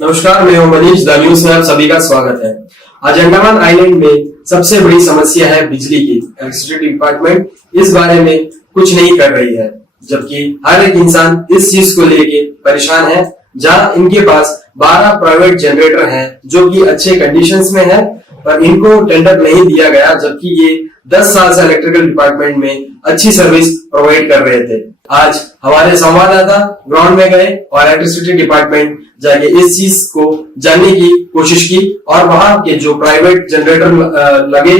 नमस्कार, मैं हूं मनीष। द न्यूज में आप सभी का स्वागत है। आज अंडमान आइलैंड में सबसे बड़ी समस्या है बिजली की। इलेक्ट्रिसिटी डिपार्टमेंट इस बारे में कुछ नहीं कर रही है, जबकि हर एक इंसान इस चीज को लेके परेशान है। जहां इनके पास 12 प्राइवेट जनरेटर हैं जो कि अच्छे कंडीशंस में है, पर इनको टेंडर नहीं दिया गया, जबकि ये 10 साल से इलेक्ट्रिकल डिपार्टमेंट में अच्छी सर्विस प्रोवाइड कर रहे थे। आज हमारे संवाददाता ग्राउंड में गए और इलेक्ट्रिसिटी डिपार्टमेंट जाके इस चीज को जानने की कोशिश की और वहां के जो प्राइवेट जनरेटर लगे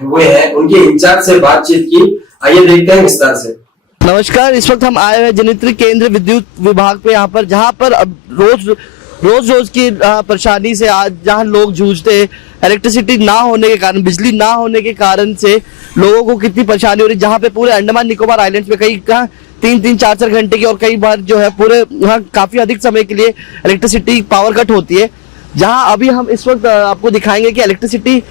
हुए हैं उनके इंचार्ज से बातचीत की। आइए देखते हैं विस्तार से। नमस्कार, इस वक्त हम आए हुए जनित्री केंद्र विद्युत विभाग पे, यहाँ पर जहाँ पर अब रोज की परेशानी से आज जहाँ लोग जूझते, इलेक्ट्रिसिटी ना होने के कारण, बिजली ना होने के कारण से लोगों को कितनी परेशानी हो रही है। जहाँ पे पूरे अंडमान निकोबार आइलैंड्स में कई 3-3, 4-4 घंटे की और कई बार जो है पूरे यहाँ काफी अधिक समय के लिए इलेक्ट्रिसिटी पावर कट होती है। जहाँ अभी हम इस वक्त आपको दिखाएंगे कि इलेक्ट्रिसिटी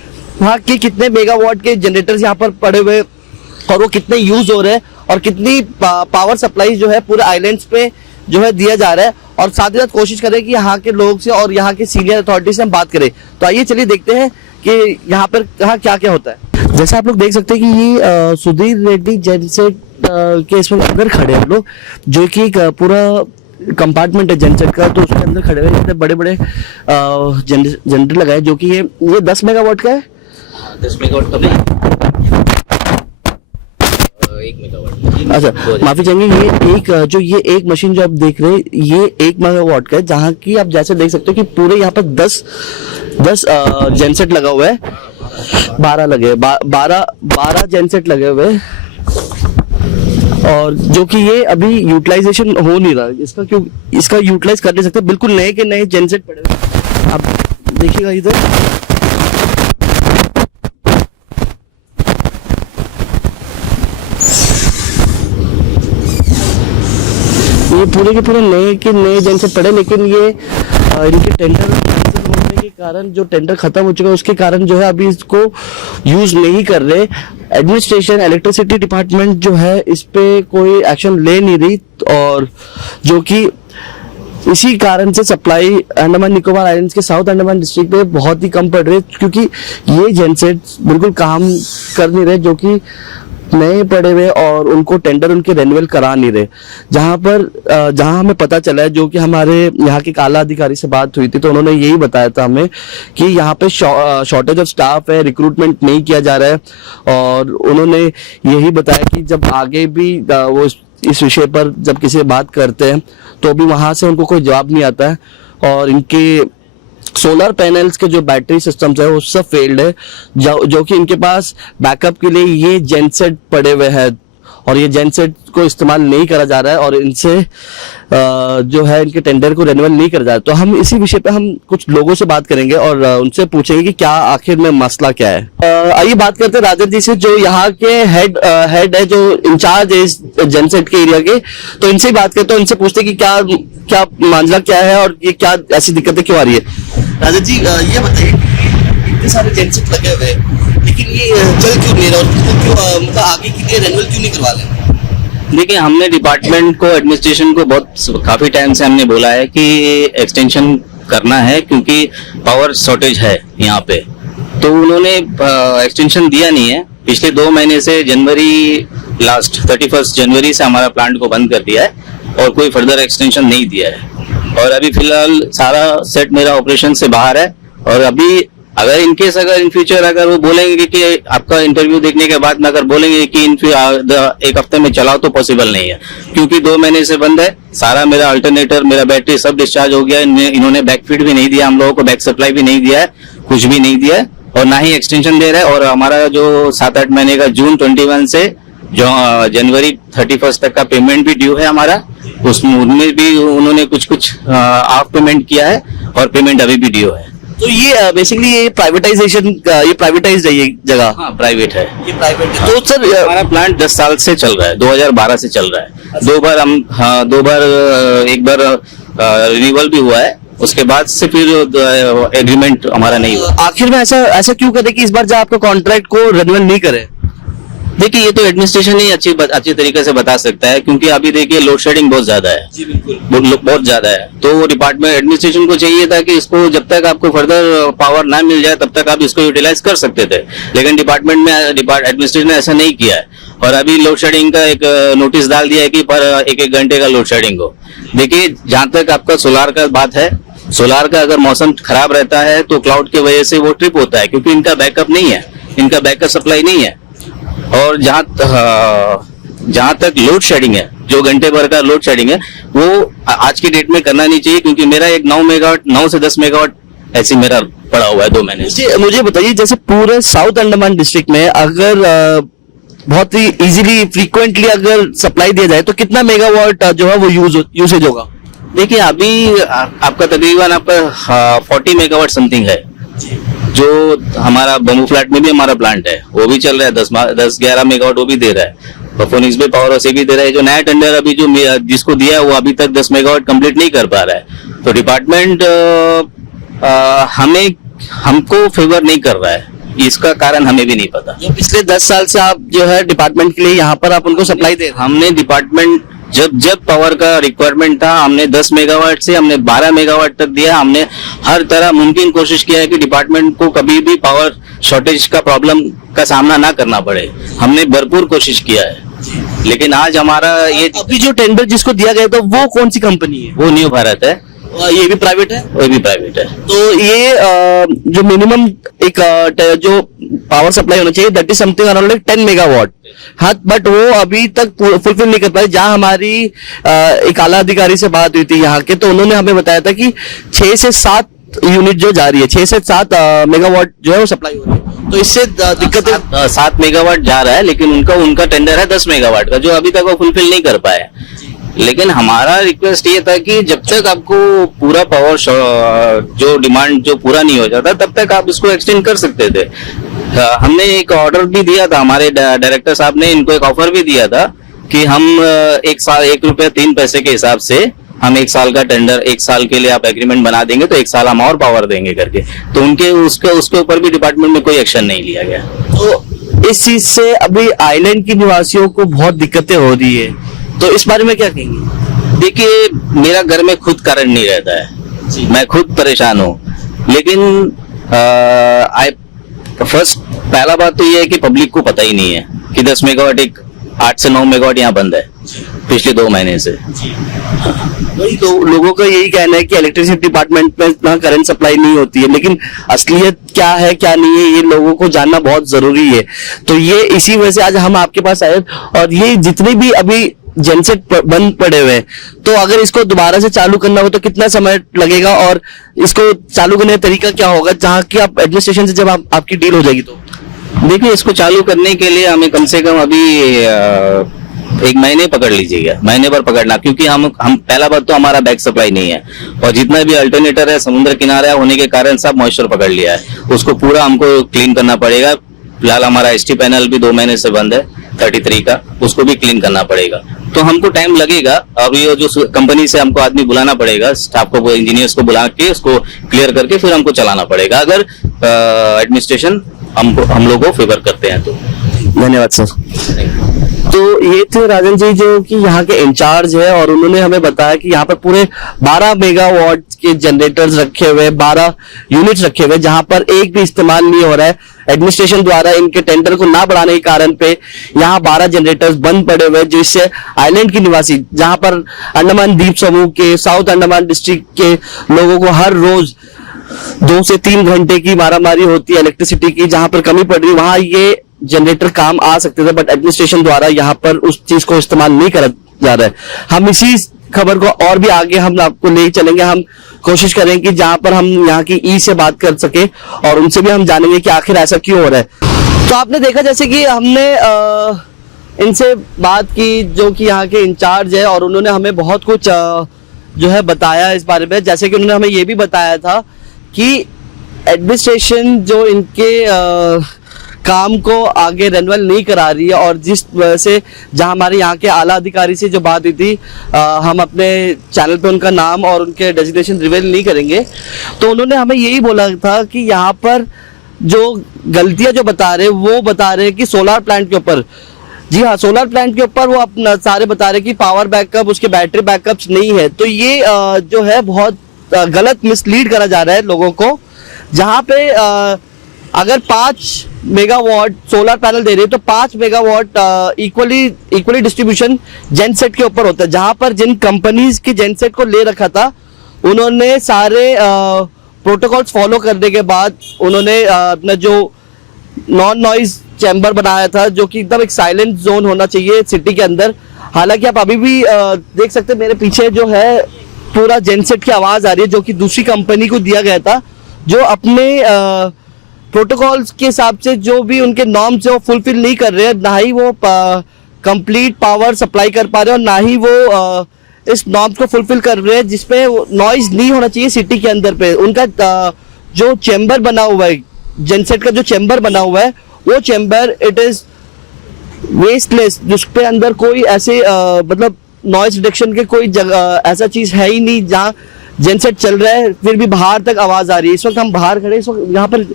वहाँ के कितने मेगावाट के जनरेटर्स यहाँ पर पड़े हुए और वो कितने यूज हो रहे हैं और कितनी पावर सप्लाई जो है पूरे आइलैंड्स पे जो है दिया जा रहा है। और साथ ही साथ कोशिश करें कि यहाँ के लोग से और यहाँ के सीनियर अथॉरिटी से हम बात करें। तो आइए चलिए देखते हैं कि यहाँ पर क्या क्या होता है। जैसा आप लोग देख सकते हैं कि ये सुधीर रेड्डी जेनसेट के इसमें अंदर खड़े हैं लोग, जो कि एक पूरा कंपार्टमेंट है जेनसेट का, तो उसके अंदर खड़े हुए इतने बड़े बड़े जनरेटर लगाए, जो कि ये 10 मेगावाट का है। 10 मेगावाट का नहीं, 1 मेगावाट। अच्छा, माफी चाहेंगे, ये एक मशीन जो आप देख रहे हैं ये 1 मेगावाट का है, जहाँ की आप जैसे देख सकते हो कि पूरे यहाँ पर 10 जेनसेट लगा हुआ है। 12 जेनसेट लगे हुए हैं और जो कि ये अभी यूटिलाइजेशन हो नहीं रहा इसका यूटिलाइज कर नहीं सकते। बिल्कुल नए के नए जेनसेट पड़े हुए, आप देखिएगा इधर। ये पूरे के पूरे नए के नए जेनसेट पड़े, लेकिन ये इनके टेंडर के कारण, जो टेंडर खत्म हो चुका है उसके कारण जो है अभी इसको यूज नहीं कर रहे। एडमिनिस्ट्रेशन, इलेक्ट्रिसिटी डिपार्टमेंट जो है इस पे कोई एक्शन ले नहीं रही और जो कि इसी कारण से सप्लाई अंडमान निकोबार आइलैंड्स के साउथ अंडमान डिस्ट्रिक्ट में बहुत ही कम पड़ रही है, क्योंकि ये जेनसेट बिल्कुल काम कर नहीं रहे, जो कि नए पड़े हुए और उनको टेंडर उनके रेन्यूअल करा नहीं रहे। जहां हमें पता चला है, जो कि हमारे यहाँ के काला अधिकारी से बात हुई थी, तो उन्होंने यही बताया था हमें कि यहाँ पे शॉर्टेज ऑफ स्टाफ है, रिक्रूटमेंट नहीं किया जा रहा है। और उन्होंने यही बताया कि जब आगे भी वो इस विषय पर जब किसी से बात करते हैं तो भी वहां से उनको कोई जवाब नहीं आता है। और इनके सोलर पैनल्स के जो बैटरी सिस्टम्स है वो सब फेल्ड है, जो कि इनके पास बैकअप के लिए ये जेनसेट पड़े हुए हैं और ये जेनसेट को इस्तेमाल नहीं करा जा रहा है और इनसे जो है इनके टेंडर को रेन्यूअल नहीं करा जा रहा है। तो हम इसी विषय पे हम कुछ लोगों से बात करेंगे और उनसे पूछेंगे कि क्या आखिर में मसला क्या है। आइए बात करते हैं राजन जी से, जो यहाँ के हेड है, जो इंचार्ज है इस जेनसेट के एरिया के। तो इनसे ही बात करते हैं, इनसे पूछते हैं कि क्या मामला क्या है और ये क्या ऐसी दिक्कतें क्यों आ रही है। राजन जी, ये बताइए, इतने सारे जेनसेट लगे हुए हैं लेकिन ये चल क्यों नहीं रहा और क्यों मतलब आगे के लिए रेन्यूअल क्यों नहीं करवा रहे? देखिए, हमने डिपार्टमेंट को, एडमिनिस्ट्रेशन को काफी टाइम से हमने बोला है कि एक्सटेंशन करना है, क्योंकि पावर शॉर्टेज है यहाँ पे। तो उन्होंने एक्सटेंशन दिया नहीं है। पिछले 2 महीने से लास्ट 31 जनवरी से हमारा प्लांट को बंद कर दिया है और कोई फर्दर एक्सटेंशन नहीं दिया है। और अभी फिलहाल सारा सेट मेरा ऑपरेशन से बाहर है। और अभी अगर इनकेस इन फ्यूचर अगर वो बोलेंगे कि आपका इंटरव्यू देखने के बाद में अगर बोलेंगे कि एक हफ्ते में चलाओ, तो पॉसिबल नहीं है, क्योंकि 2 महीने से बंद है। सारा मेरा अल्टरनेटर, मेरा बैटरी सब डिस्चार्ज हो गया। इन्होंने बैक फीड भी नहीं दिया हम लोगों को, बैक सप्लाई भी नहीं दिया है, कुछ भी नहीं दिया है और ना ही एक्सटेंशन दे रहा है। और हमारा जो 7-8 महीने का जून 21 से जो जनवरी 31 तक का पेमेंट भी ड्यू है हमारा, उनमें भी उन्होंने कुछ हाफ पेमेंट किया है और पेमेंट अभी भी ड्यू है। तो ये बेसिकली ये प्राइवेटाइजेशन, ये प्राइवेटाइज्ड है ये जगह? हाँ, प्राइवेट है, ये प्राइवेट है। तो सर हमारा प्लांट 10 साल से चल रहा है, 2012 से चल रहा है। 2 बार एक बार रिन्यूअल भी हुआ है, उसके बाद से फिर एग्रीमेंट हमारा नहीं हुआ। आखिर में ऐसा क्यों करे कि इस बार जब आपका कॉन्ट्रैक्ट को रिन्यूअल नहीं करे? देखिए ये तो एडमिनिस्ट्रेशन ही अच्छी तरीके से बता सकता है, क्योंकि अभी देखिए लोड शेडिंग बहुत ज्यादा है जी बिल्कुल। बहुत ज्यादा है। तो डिपार्टमेंट एडमिनिस्ट्रेशन को चाहिए था कि इसको जब तक आपको फर्दर पावर ना मिल जाए तब तक आप इसको यूटिलाइज कर सकते थे, लेकिन एडमिनिस्ट्रेशन ने ऐसा नहीं किया है। और अभी लोड शेडिंग का एक नोटिस डाल दिया है कि पर एक घंटे का लोड शेडिंग हो। देखिए जहां तक आपका सोलार का बात है, सोलार का अगर मौसम खराब रहता है तो क्लाउड की वजह से वो ट्रिप होता है, क्योंकि इनका बैकअप नहीं है, इनका बैकअप सप्लाई नहीं है। और जहां तक लोड शेडिंग है, जो घंटे भर का लोड शेडिंग है, वो आज की डेट में करना नहीं चाहिए, क्योंकि मेरा एक 9 से 10 मेगावाट ऐसे मेरा पड़ा हुआ है 2 महीने से। मुझे बताइए, जैसे पूरे साउथ अंडमान डिस्ट्रिक्ट में अगर बहुत ही इजीली फ्रीक्वेंटली अगर सप्लाई दिया जाए तो कितना मेगावाट जो है वो यूसेज होगा? देखिए अभी आपका तकरीबन आपका 40 मेगावाट समथिंग है, जो हमारा बम्बू फ्लैट में भी हमारा प्लांट है, वो भी चल रहा है 10-11 मेगावाट वो भी दे रहा है। फोनिक्स भी पावर से भी दे रहा है। जो नया टेंडर अभी जो जिसको दिया है वो अभी तक 10 मेगावाट कंप्लीट नहीं कर पा रहा है। तो डिपार्टमेंट हमको फेवर नहीं कर रहा है, इसका कारण हमें भी नहीं पता। जो पिछले 10 साल से आप जो है डिपार्टमेंट के लिए यहाँ पर आप उनको सप्लाई दे रहे हैं? हमने डिपार्टमेंट जब पावर का रिक्वायरमेंट था, हमने 10 मेगावाट से हमने 12 मेगावाट तक दिया। हमने हर तरह मुमकिन कोशिश किया है कि डिपार्टमेंट को कभी भी पावर शॉर्टेज का प्रॉब्लम का सामना ना करना पड़े। हमने भरपूर कोशिश किया है, लेकिन आज हमारा ये अभी जो टेंडर जिसको दिया गया था वो कौन सी कंपनी है? वो न्यू भारत है। ये भी प्राइवेट है? वो भी प्राइवेट है। तो ये जो मिनिमम एक जो पावर सप्लाई होना चाहिए that is something around 10 megawatt. हाँ, बट वो अभी तक फुलफिल नहीं कर पाए। जहां हमारी एक आला अधिकारी से बात हुई थी यहाँ के, तो उन्होंने हमें बताया था कि 6 से 7 यूनिट जो जा रही है, 6 से 7 मेगावाट जो है वो सप्लाई हो रही है। तो इससे दिक्कतें 7 मेगावाट जा रहा है, लेकिन उनका टेंडर है 10 मेगावाट का, जो अभी तक वो फुलफिल नहीं कर पाए। लेकिन हमारा रिक्वेस्ट ये था कि जब तक आपको पूरा पावर जो डिमांड जो पूरा नहीं हो जाता तब तक आप इसको एक्सटेंड कर सकते थे। हमने एक ऑर्डर भी दिया था, हमारे डायरेक्टर साहब ने इनको एक ऑफर भी दिया था कि हम 1 साल 1 रुपया 3 पैसे के हिसाब से हम 1 साल का टेंडर, 1 साल के लिए आप एग्रीमेंट बना देंगे तो 1 साल हम और पावर देंगे करके। तो उसके ऊपर भी डिपार्टमेंट में कोई एक्शन नहीं लिया गया। तो इस चीज से अभी आइलैंड की निवासियों को बहुत दिक्कतें हो रही है, तो इस बारे में क्या कहेंगे? देखिए मेरा घर में खुद करंट नहीं रहता है, मैं खुद परेशान हूँ। लेकिन पहला बात तो ये है कि पब्लिक को पता ही नहीं है कि 10 मेगावाट 8 से 9 मेगावाट यहाँ बंद है पिछले 2 महीने से। वही तो लोगों का यही कहना है कि इलेक्ट्रिसिटी डिपार्टमेंट में ना करंट सप्लाई नहीं होती है, लेकिन असलियत क्या है क्या नहीं है ये लोगों को जानना बहुत जरूरी है। तो ये इसी वजह से आज हम आपके पास आए, और ये जितने भी अभी जनसेट बंद पड़े हुए हैं, तो अगर इसको दोबारा से चालू करना हो तो कितना समय लगेगा, और इसको चालू करने का तरीका क्या होगा जहाँ की आप एडमिनिस्ट्रेशन से जब आपकी डील हो जाएगी? तो देखिए इसको चालू करने के लिए हमें कम से कम अभी 1 महीने पकड़ लीजिएगा, महीने भर पकड़ना, क्योंकि हम पहला बात तो हमारा बैक सप्लाई नहीं है, और जितना भी अल्टरनेटर है समुद्र किनारा होने के कारण सब मॉइस्चर पकड़ लिया है, उसको पूरा हमको क्लीन करना पड़ेगा। फिलहाल हमारा एसटी पैनल भी 2 महीने से बंद है 33 का, उसको भी क्लीन करना पड़ेगा। तो हमको टाइम लगेगा। अब ये जो कंपनी से हमको आदमी बुलाना पड़ेगा, स्टाफ को, इंजीनियर्स को बुला के उसको क्लियर करके फिर हमको चलाना पड़ेगा, अगर एडमिनिस्ट्रेशन हम लोगों को फेवर करते हैं तो। धन्यवाद सर। तो ये थे राजन जी जो कि यहाँ के इंचार्ज है, और उन्होंने हमें बताया कि यहाँ पर पूरे 12 मेगावाट के जनरेटर्स रखे हुए, 12 यूनिट रखे हुए, जहां पर एक भी इस्तेमाल नहीं हो रहा है। एडमिनिस्ट्रेशन द्वारा इनके टेंडर को ना बढ़ाने के कारण पे यहाँ 12 जनरेटर्स बंद पड़े हुए, जिससे आइलैंड की निवासी, जहां पर अंडमान द्वीप समूह के, साउथ अंडमान डिस्ट्रिक्ट के लोगों को हर रोज 2 से 3 घंटे की मारामारी होती है इलेक्ट्रिसिटी की, जहां पर कमी पड़ रही है वहां ये जनरेटर काम आ सकते थे, बट एडमिनिस्ट्रेशन द्वारा यहाँ पर उस चीज को इस्तेमाल नहीं करा जा रहा है। हम इसी खबर को और भी आगे हम आपको ले चलेंगे। हम कोशिश करेंगे कि जहां पर हम यहाँ की ई से बात कर सके, और उनसे भी हम जानेंगे कि आखिर ऐसा क्यों हो रहा है। तो आपने देखा जैसे कि हमने इनसे बात की जो कि यहाँ के इंचार्ज है, और उन्होंने हमें बहुत कुछ जो है बताया इस बारे में। जैसे कि उन्होंने हमें ये भी बताया था कि एडमिनिस्ट्रेशन जो इनके काम को आगे रेन्युअल नहीं करा रही है, और जिस वजह से जहां हमारे यहाँ के आला अधिकारी से जो बात हुई थी, हम अपने चैनल पे उनका नाम और उनके डेजिग्नेशन रिवील नहीं करेंगे, तो उन्होंने हमें यही बोला था कि यहाँ पर जो गलतियां जो बता रहे वो बता रहे कि सोलर प्लांट के ऊपर, जी हाँ, सोलर प्लांट के ऊपर वो अपना सारे बता रहे कि पावर बैकअप, उसके बैटरी बैकअप्स नहीं है। तो ये जो है बहुत गलत मिसलीड करा जा रहा है लोगों को। जहाँ पे अगर 5 मेगावाट सोलर पैनल दे रहे हैं तो 5 मेगावाट इक्वली डिस्ट्रीब्यूशन जेनसेट के ऊपर होता है। जहाँ पर जिन कंपनीज की जेनसेट को ले रखा था उन्होंने सारे प्रोटोकॉल्स फॉलो करने के बाद उन्होंने अपना जो नॉन नॉइज चैम्बर बनाया था, जो कि एकदम एक साइलेंट जोन होना चाहिए सिटी के अंदर। हालांकि आप अभी भी देख सकते हैं मेरे पीछे जो है पूरा जेनसेट की आवाज आ रही है, जो कि दूसरी कंपनी को दिया गया था, जो अपने प्रोटोकॉल्स के हिसाब से जो भी उनके नॉर्म्स है वो फुलफिल नहीं कर रहे हैं। ना ही वो कंप्लीट पावर सप्लाई कर पा रहे हैं और ना ही वो इस नॉर्म्स को फुलफिल कर रहे हैं, जिसपे नॉइज नहीं होना चाहिए सिटी के अंदर पे। उनका जो चैम्बर बना हुआ है, जेनसेट का जो चैम्बर बना हुआ है, वो चैम्बर इट इज वेस्टलेस, जिसपे अंदर कोई ऐसे मतलब नॉइज रिडक्शन के कोई जगह ऐसा चीज है ही नहीं जहाँ जेनसेट चल रहा है फिर भी बाहर तक आवाज आ रही है। इस वक्त हम बाहर खड़े, इस वक्त यहाँ पर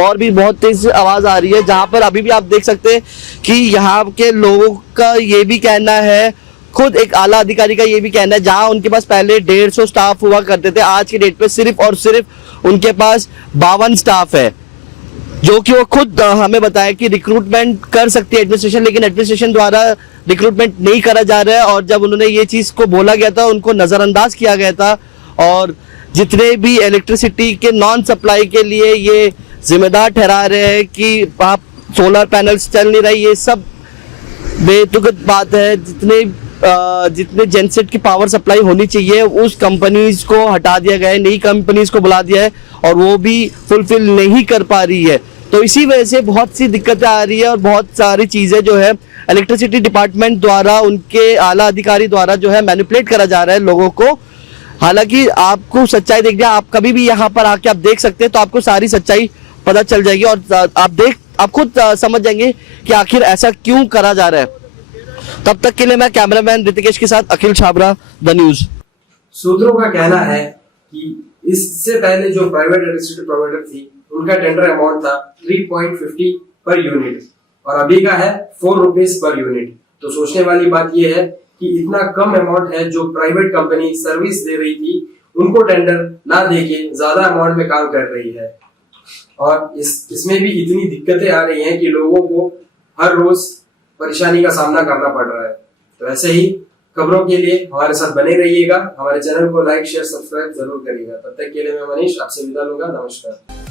और भी बहुत तेज आवाज आ रही है, जहाँ पर अभी भी आप देख सकते हैं कि यहाँ के लोगों का ये भी कहना है, खुद एक आला अधिकारी का ये भी कहना है, जहाँ उनके पास पहले 150 स्टाफ हुआ करते थे, आज की डेट पे सिर्फ और सिर्फ उनके पास 52 स्टाफ है। जो कि वो खुद हमें बताया कि रिक्रूटमेंट कर सकती है एडमिनिस्ट्रेशन, लेकिन एडमिनिस्ट्रेशन द्वारा रिक्रूटमेंट नहीं करा जा रहा है। और जब उन्होंने ये चीज को बोला गया था उनको नजरअंदाज किया गया था, और जितने भी इलेक्ट्रिसिटी के नॉन सप्लाई के लिए ये जिम्मेदार ठहरा रहे हैं कि आप सोलर पैनल्स चल नहीं रही, ये सब बेतुकत बात है। जितने जेनसेट की पावर सप्लाई होनी चाहिए उस कंपनीज को हटा दिया गया है, नई कंपनीज को बुला दिया है और वो भी फुलफिल नहीं कर पा रही है। तो इसी वजह से बहुत सी दिक्कतें आ रही है और बहुत सारी चीजें जो है इलेक्ट्रिसिटी डिपार्टमेंट द्वारा, उनके आला अधिकारी द्वारा जो है मैनिपुलेट करा जा रहा है लोगों को। हालांकि आपको सच्चाई देखनी है, आप कभी भी यहाँ पर आके आप देख सकते हैं तो आपको सारी सच्चाई पता चल जाएगी और आप खुद समझ जाएंगे कि आखिर ऐसा क्यों करा जा रहा है। तब तक के लिए मैं कैमरामैन ऋतिकेश के साथ अखिल छाबरा, द न्यूज। सूत्रों का कहना है कि इससे पहले जो प्राइवेट इलेक्ट्रिसिटी प्रोवाइडर थी उनका टेंडर अमाउंट था 3.50 पर यूनिट और अभी का है 4 रुपीज पर यूनिट। तो सोचने वाली बात यह है कि इतना कम अमाउंट है जो प्राइवेट कंपनी सर्विस दे रही थी उनको टेंडर ना देके ज्यादा अमाउंट में काम कर रही है। और इसमें भी इतनी दिक्कतें आ रही हैं कि लोगों को हर रोज परेशानी का सामना करना पड़ रहा है। तो ऐसे ही खबरों के लिए हमारे साथ बने रहिएगा, हमारे चैनल को लाइक शेयर सब्सक्राइब जरूर करिएगा। तब तक के लिए मैं मनीष आपसे विदा लूंगा। नमस्कार।